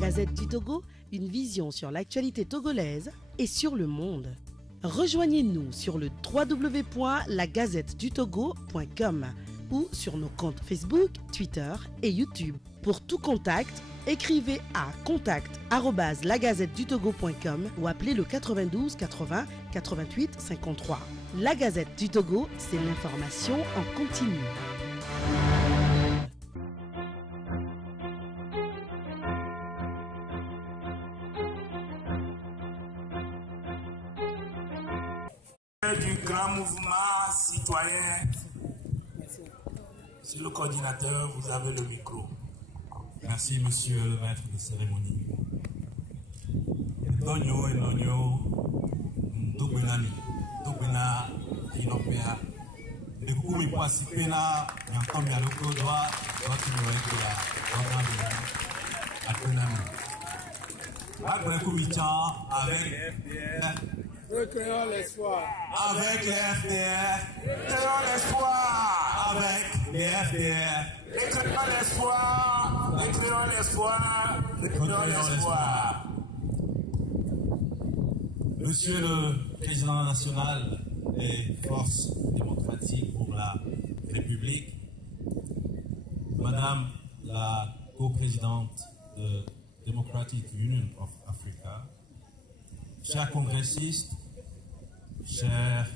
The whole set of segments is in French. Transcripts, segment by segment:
Gazette du Togo, une vision sur l'actualité togolaise et sur le monde. Rejoignez-nous sur le www.lagazettedutogo.com ou sur nos comptes Facebook, Twitter et YouTube. Pour tout contact, écrivez à contact@lagazettedutogo.com ou appelez le 92 80 88 53. La Gazette du Togo, c'est l'information en continu. Du grand mouvement citoyen. Monsieur le coordinateur, vous avez le micro. Merci, monsieur le maître de cérémonie. Recréons l'espoir. Avec les FDR. Créons l'espoir. Avec les FDR. Créons l'espoir. Créons l'espoir. Créons l'espoir. Monsieur le Président national des forces démocratiques pour la République, Madame la co-présidente de Democratic Union of Africa, chers congressistes, chers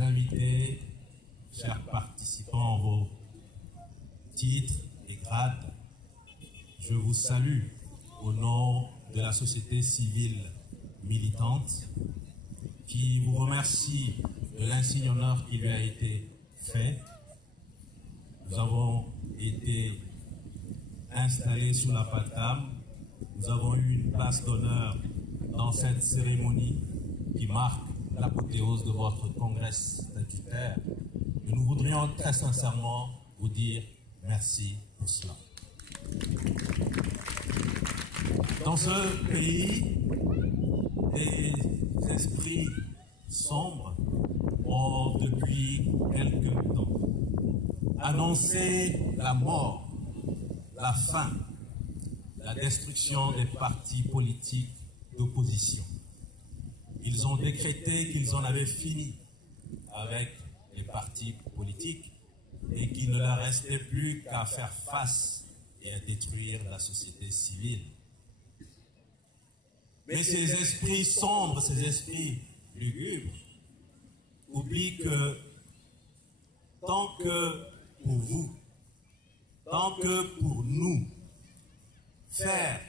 invités, chers participants en vos titres et grades, je vous salue au nom de la société civile militante qui vous remercie de l'insigne honneur qui lui a été fait. Nous avons été installés sous la palme. Nous avons eu une place d'honneur dans cette cérémonie qui marque l'apothéose de votre congrès statutaire. Et nous voudrions très sincèrement vous dire merci pour cela. Dans ce pays, des esprits sombres ont depuis quelque temps annoncé la mort, la fin, la destruction des partis politiques d'opposition. Ils ont décrété qu'ils en avaient fini avec les partis politiques et qu'il ne leur restait plus qu'à faire face et à détruire la société civile. Mais ces esprits sombres, ces esprits lugubres, oublient que tant que pour vous, tant que pour nous, faire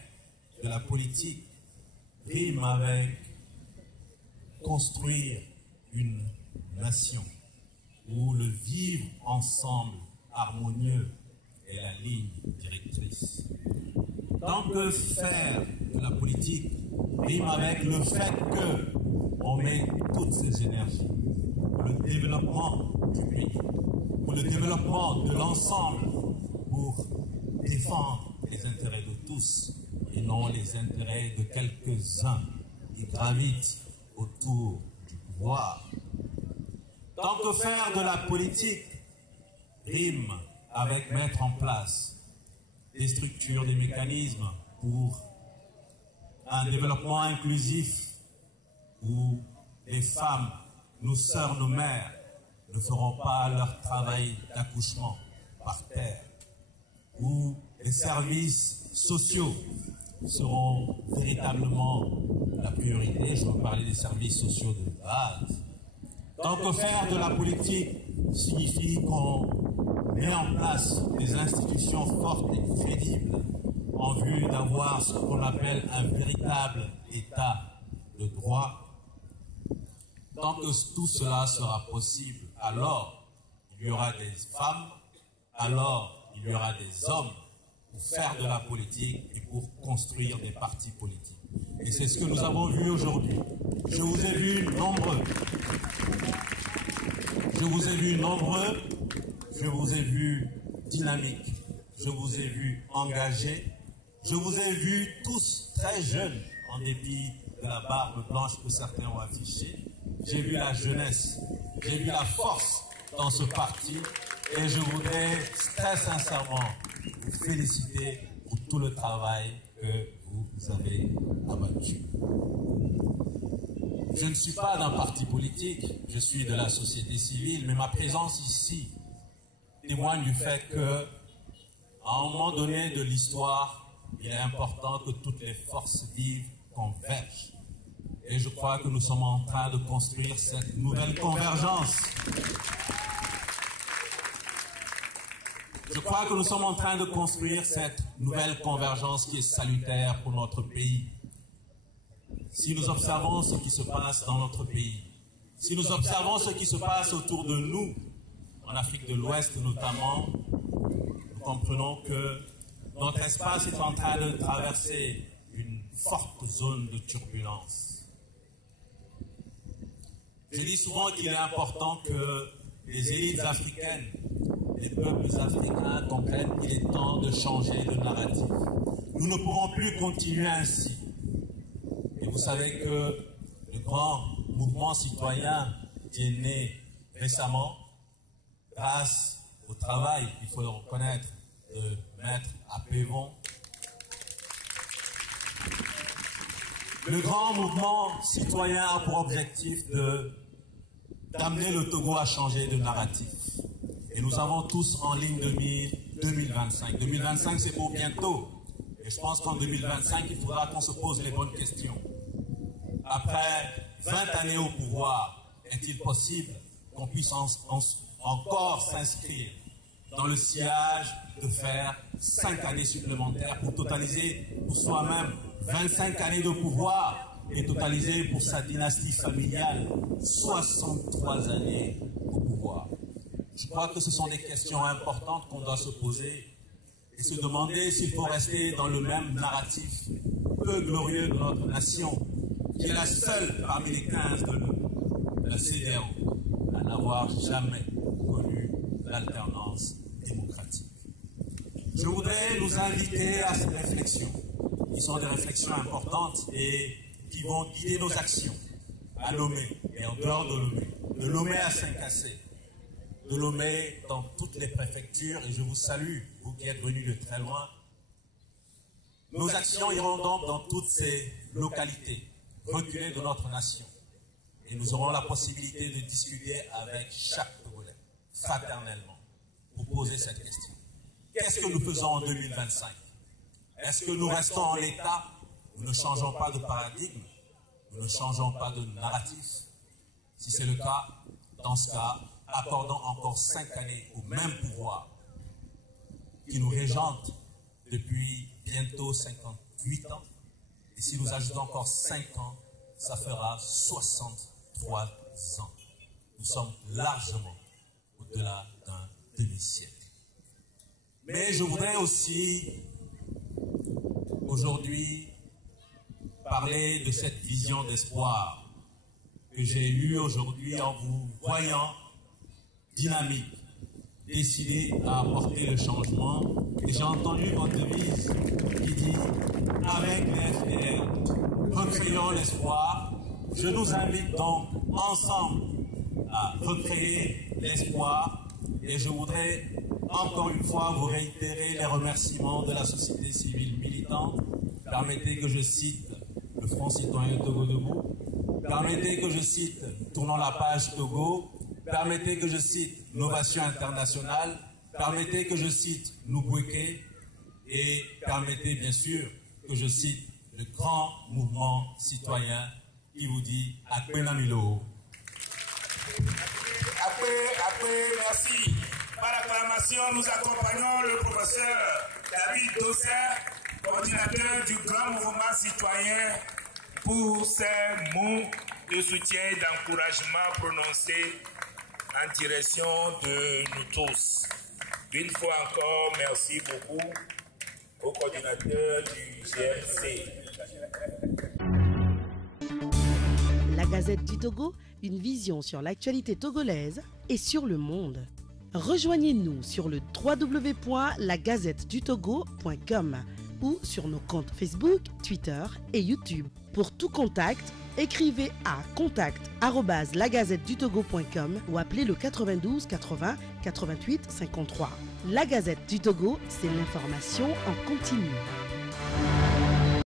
de la politique rime avec construire une nation où le vivre ensemble harmonieux est la ligne directrice. Tant que faire de la politique rime avec le fait que on met toutes ses énergies pour le développement du pays, pour le développement de l'ensemble, pour défendre les intérêts de tous et non les intérêts de quelques-uns qui gravitent autour du pouvoir. Tant que faire de la politique rime avec mettre en place des structures, des mécanismes pour un développement inclusif où les femmes, nos sœurs, nos mères ne feront pas leur travail d'accouchement par terre, où les services sociaux seront véritablement la priorité. Je veux parler des services sociaux de base. Tant que faire de la politique signifie qu'on met en place des institutions fortes et crédibles en vue d'avoir ce qu'on appelle un véritable état de droit. Tant que tout cela sera possible, alors il y aura des femmes, alors il y aura des hommes pour faire de la politique et pour construire des partis politiques. Et c'est ce que nous avons vu aujourd'hui. Je vous ai vu nombreux. Je vous ai vu nombreux. Je vous ai vu dynamiques. Je vous ai vu engagés. Je vous ai vus tous très jeunes, en dépit de la barbe blanche que certains ont affichée. J'ai vu la jeunesse. J'ai vu la force dans ce parti. Et je voudrais très sincèrement vous féliciter pour pour tout le travail que vous avez abattu. Je ne suis pas d'un parti politique, je suis de la société civile, mais ma présence ici témoigne du fait que, à un moment donné de l'histoire, il est important que toutes les forces vives convergent. Et je crois que nous sommes en train de construire cette nouvelle convergence. Je crois que nous sommes en train de construire cette nouvelle convergence qui est salutaire pour notre pays. Si nous observons ce qui se passe dans notre pays, si nous observons ce qui se passe autour de nous, en Afrique de l'Ouest notamment, nous comprenons que notre espace est en train de traverser une forte zone de turbulence. Je dis souvent qu'il est important que les élites africaines, les peuples africains comprennent qu'il est temps de changer de narratif. Nous ne pourrons plus continuer ainsi. Et vous savez que le grand mouvement citoyen qui est né récemment, grâce au travail, il faut le reconnaître, de Maître Apévon, le grand mouvement citoyen a pour objectif d'amener le Togo à changer de narratif. Et nous avons tous en ligne de mire 2025. 2025, c'est pour bientôt. Et je pense qu'en 2025, il faudra qu'on se pose les bonnes questions. Après 20 années au pouvoir, est-il possible qu'on puisse encore s'inscrire dans le sillage de faire 5 années supplémentaires pour totaliser pour soi-même 25 années de pouvoir et totaliser pour sa dynastie familiale 63 années au pouvoir? Je crois que ce sont des questions importantes qu'on doit se poser et se demander s'il faut rester dans le même narratif peu glorieux de notre nation, qui est la seule parmi les 15 de la CEDEAO à n'avoir jamais connu l'alternance démocratique. Je voudrais nous inviter à ces réflexions, qui sont des réflexions importantes et qui vont guider nos actions à Lomé et en dehors de Lomé à Saint-Cassé, de Lomé dans toutes les préfectures, et je vous salue, vous qui êtes venus de très loin. Nos actions iront donc dans toutes ces localités reculées de notre nation. Et nous aurons la possibilité de discuter avec chaque Togolais, fraternellement, pour poser cette question. Qu'est-ce que nous faisons en 2025? Est-ce que nous restons en l'état? Nous ne changeons pas de paradigme, nous ne changeons pas de narratif. Si c'est le cas, dans ce cas, accordons encore 5 années au même pouvoir qui nous régente depuis bientôt 58 ans. Et si nous ajoutons encore 5 ans, ça fera 63 ans. Nous sommes largement au-delà d'un demi-siècle. Mais je voudrais aussi aujourd'hui parler de cette vision d'espoir que j'ai eue aujourd'hui en vous voyant dynamique, décidé à apporter le changement. Et j'ai entendu votre devise qui dit « Avec les FDR, recréons l'espoir ». Je nous invite donc ensemble à recréer l'espoir et je voudrais encore une fois vous réitérer les remerciements de la société civile militante. Permettez que je cite le Front citoyen Togo Debout. Permettez que je cite Tournons la page Togo. Permettez que je cite Novation Internationale. Permettez que je cite Nubweke. Et permettez bien sûr que je cite le grand mouvement citoyen qui vous dit Akpenamilo. Après, merci. Par l'acclamation, nous accompagnons le professeur David Dosser, coordinateur du grand mouvement citoyen, pour ces mots de soutien et d'encouragement prononcés en direction de nous tous. Une fois encore, merci beaucoup au coordinateur du GMC. La Gazette du Togo, une vision sur l'actualité togolaise et sur le monde. Rejoignez-nous sur le www.lagazettedutogo.com. ou sur nos comptes Facebook, Twitter et YouTube. Pour tout contact, écrivez à contact@lagazettedutogo.com ou appelez le 92 80 88 53. La Gazette du Togo, c'est l'information en continu.